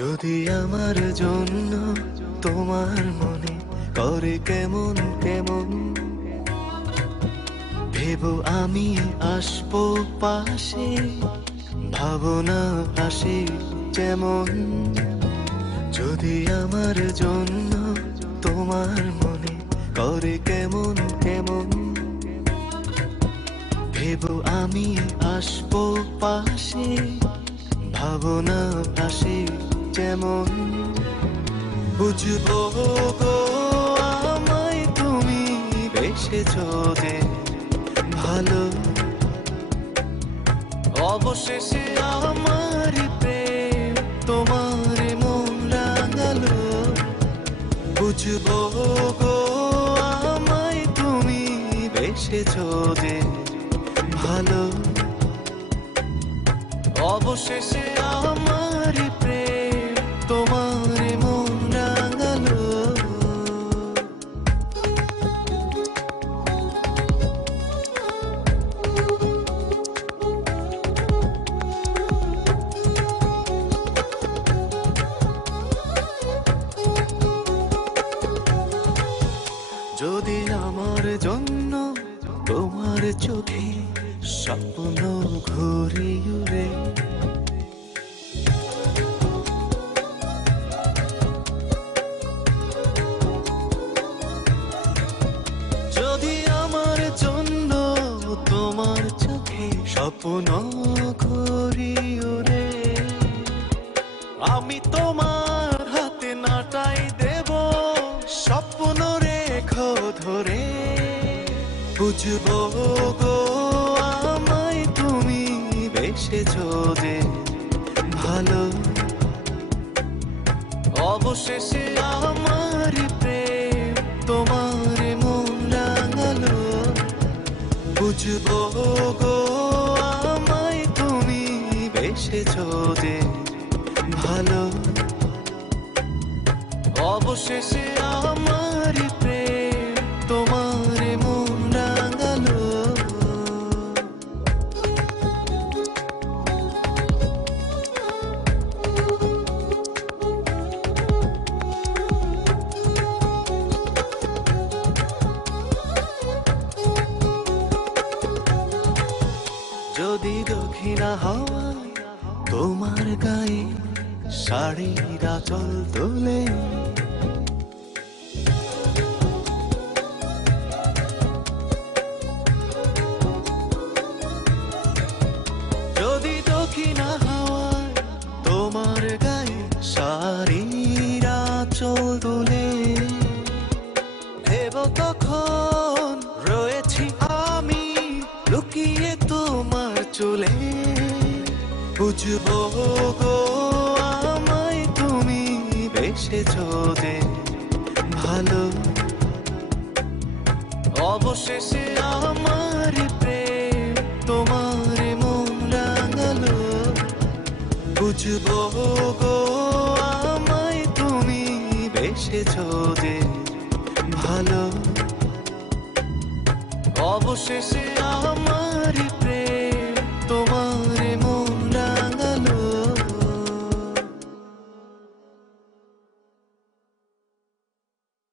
যদি আমার জন্য তোমার মনে করে কেমন কেমন, ভেবো আমি আসবো পাশে, ভাবনা আসে যেমন। যদি আমার জন্য তোমার মনে করে কেমন কেমন, ভেবো আমি আসবো পাশে, ভাবনা আসে যেমন। বুঝবো গো আমায় তুমি বেসেছো যে ভালো, অবশেষে আমার প্রেম তোমার মন রাঙালো। বুঝবো গো আমায় তুমি বেসেছো যে ভালো, অবশেষে আমার প্রেম তোমার মন রাঙালো। যদি আমার জন্য তোমার চোখে স্বপ্ন ঘুরে উড়ে, যদি আমার জন্য তোমার চোখে স্বপ্ন ঘুরে উড়ে, আমি তোমার হাতে নাটাই দেব স্বপ্ন রেখো ধরে। বুঝবো গো আমায় তুমি বেসেছো যে ভালো, অবশেষে আমার প্রেম তোমার মন রাঙালো। বুঝবো গো আমায় তুমি বেসেছো যে ভালো, অবশেষে আমার প্রেম তোমার মন রাঙালো। যদি দক্ষিণা হাওয়ায় তোমার গায়ে শাড়ির আঁচল তোলে, যদি দক্ষিণা হাওয়ায় তোমার গায়ে শাড়ির আঁচল তোলে, ভেবো তখন রয়েছি আমি লুকিয়ে তোমার চুলে। বুঝবো গো আমায় তুমি বেসেছো যে ভালো, অবশেষে আমার প্রেম তোমার মন রাঙালো। বুঝবো গো আমায় তুমি বেসেছো যে ভালো, অবশেষে আমার প্রেম